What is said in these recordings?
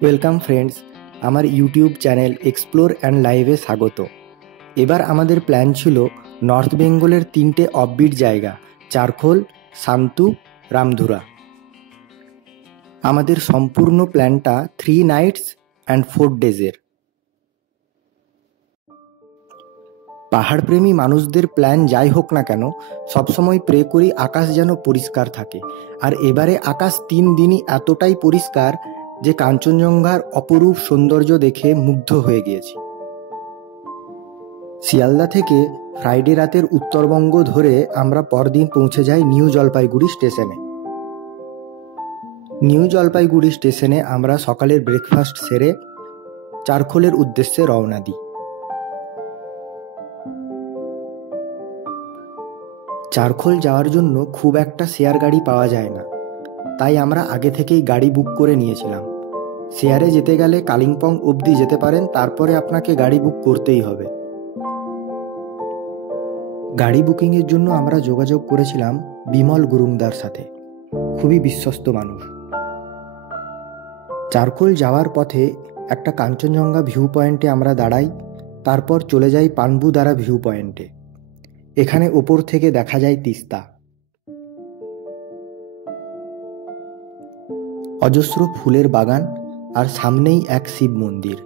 Welcome friends, আমার YouTube channel explore and লাইভে স্বাগত। এবার আমাদের প্ল্যান ছিল নর্থ বেঙ্গলের 3টে অফবিট জায়গা চারখোল, শান্তু, রামধুরা। আমাদের সম্পূর্ণ প্ল্যানটা 3 নাইটস অ্যান্ড 4 ডেজের। পাহাড়প্রেমী মানুষদের প্ল্যান যাই হোক না কেন, সবসময় প্রে করি আকাশ যেন পরিষ্কার থাকে। আর এবারে আকাশ 3 দিনই এতটাই পরিষ্কার যে কাঞ্চনজঙ্ঘার অপরূপ সৌন্দর্য দেখে মুগ্ধ হয়ে গিয়েছি। শিয়ালদা থেকে ফ্রাইডে রাতের উত্তরবঙ্গ ধরে আমরা পরদিন পৌঁছে যাই নিউ জলপাইগুড়ি স্টেশনে। নিউ জলপাইগুড়ি স্টেশনে আমরা সকালের ব্রেকফাস্ট সেরে চারখোলের উদ্দেশ্যে রওনা দিই। চারখোল যাওয়ার জন্য খুব একটা শেয়ার গাড়ি পাওয়া যায় না, তাই আমরা আগে থেকেই গাড়ি বুক করে নিয়েছিলাম। শেয়ারে যেতে গেলে কালিম্পং অবধি যেতে পারেন, তারপরে আপনাকে গাড়ি বুক করতেই হবে। গাড়ি বুকিংয়ের জন্য আমরা যোগাযোগ করেছিলাম বিমল গুরুংদার সাথে, খুবই বিশ্বস্ত মানুষ। চারখোল যাওয়ার পথে একটা কাঞ্চনজঙ্ঘা ভিউ পয়েন্টে আমরা দাঁড়াই, তারপর চলে যাই পানবুদারা ভিউ পয়েন্টে। এখানে ওপর থেকে দেখা যায় তিস্তা। অজস্র ফুলের বাগান আর সামনেই এক শিব মন্দির।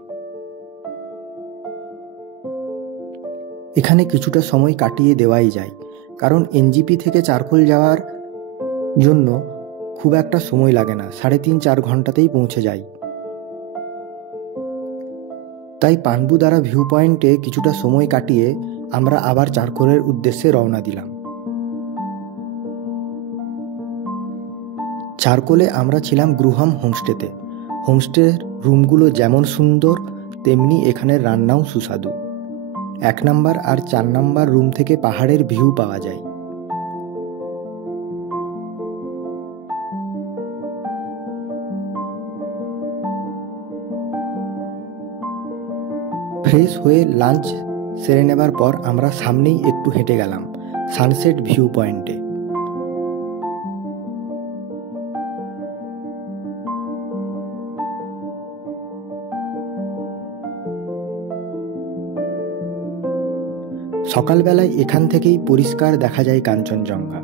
এখানে কিছুটা সময় কাটিয়ে দেওয়াই যায়, কারণ এনজিপি থেকে চারখোল যাওয়ার জন্য খুব একটা সময় লাগে না, 3.5-4 ঘন্টাতেই পৌঁছে যাই। তাই পানবুদারা ভিউ পয়েন্টে কিছুটা সময় কাটিয়ে আমরা আবার চারখোলের উদ্দেশ্যে রওনা দিলাম। চারখোলে আমরা ছিলাম গ্রুহাম হোমস্টেতে। হোমস্টের রুমগুলো যেমন সুন্দর, তেমনি এখানের রান্নাও সুস্বাদু। 1 নাম্বার আর 4 নাম্বার রুম থেকে পাহাড়ের ভিউ পাওয়া যায়। ফ্রেশ হয়ে লাঞ্চ সেরে নেবার পর আমরা সামনেই একটু হেঁটে গেলাম সানসেট ভিউ পয়েন্টে। সকালবেলায় এখান থেকেই পরিষ্কার দেখা যায় কাঞ্চনজঙ্ঘা।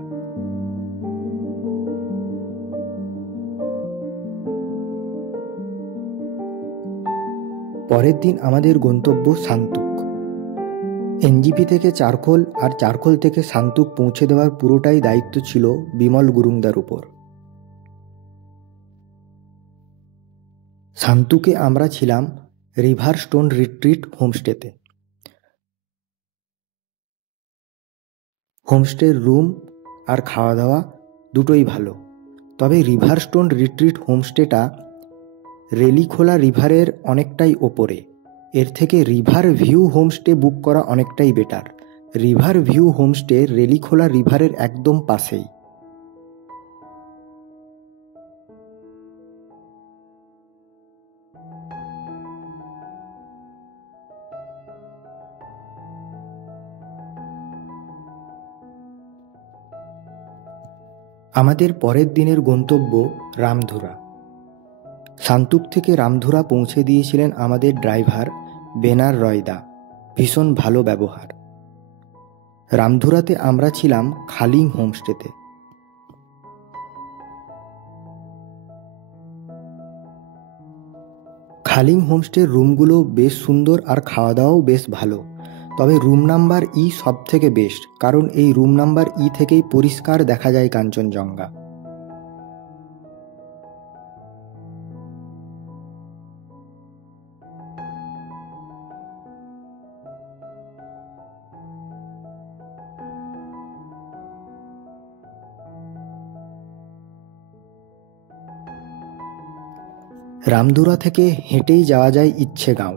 পরের দিন আমাদের গন্তব্য শান্তুক। এনজিপি থেকে চারখোল আর চারখোল থেকে শান্তুক পৌঁছে দেওয়ার পুরোটাই দায়িত্ব ছিল বিমল গুরুংদার উপর। শান্তুকে আমরা ছিলাম রিভার স্টোন রিট্রিট হোমস্টেতে। হোমস্টের রুম আর খাওয়া দাওয়া দুটোই ভালো, তবে রিভার স্টোন রিট্রিট হোমস্টেটা রেলিখোলা রিভারের অনেকটাই ওপরে। এর থেকে রিভার ভিউ হোমস্টে বুক করা অনেকটাই বেটার। রিভার ভিউ হোমস্টে রেলিখোলা রিভারের একদম পাশেই। আমাদের পরের দিনের গন্তব্য রামধুরা। শান্তুক থেকে রামধুরা পৌঁছে দিয়েছিলেন আমাদের ড্রাইভার বেনার রয়দা, ভীষণ ভালো ব্যবহার। রামধুরাতে আমরা ছিলাম খালিং হোমস্টেতে। খালিং হোমস্টের রুমগুলো বেশ সুন্দর আর খাওয়া দাওয়াও বেশ ভালো, তবে রুম নাম্বার ই সব থেকে বেস্ট, কারণ এই রুম নাম্বার ই থেকেই পরিষ্কার দেখা যায় কাঞ্চনজঙ্ঘা। রামধুরা থেকে হেঁটেই যাওয়া যায় ইচ্ছেগাঁও।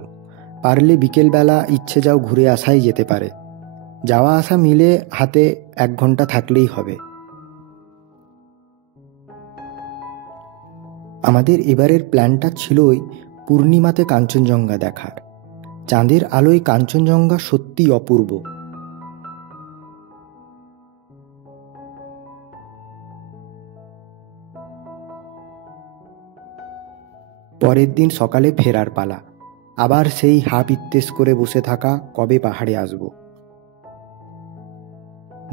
পারলে বিকেলবেলা ইচ্ছে যাও ঘুরে আসাই যেতে পারে। যাওয়া আসা মিলে হাতে 1 ঘন্টা থাকলেই হবে। আমাদের এবারের প্ল্যানটা ছিলই পূর্ণিমাতে কাঞ্চনজঙ্ঘা দেখার। চাঁদের আলোয় কাঞ্চনজঙ্ঘা সত্যি অপূর্ব। পরের দিন সকালে ফেরার পালা। আবার সেই হাফ ইত্তেস করে বসে থাকা, কবে পাহাড়ে আসব।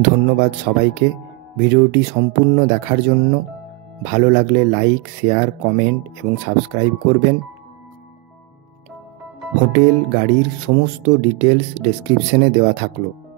ধন্যবাদ সবাইকে ভিডিওটি সম্পূর্ণ দেখার জন্য। ভালো লাগলে লাইক, শেয়ার, কমেন্ট এবং সাবস্ক্রাইব করবেন। হোটেল, গাড়ির সমস্ত ডিটেলস ডেসক্রিপশনে দেওয়া থাকলো।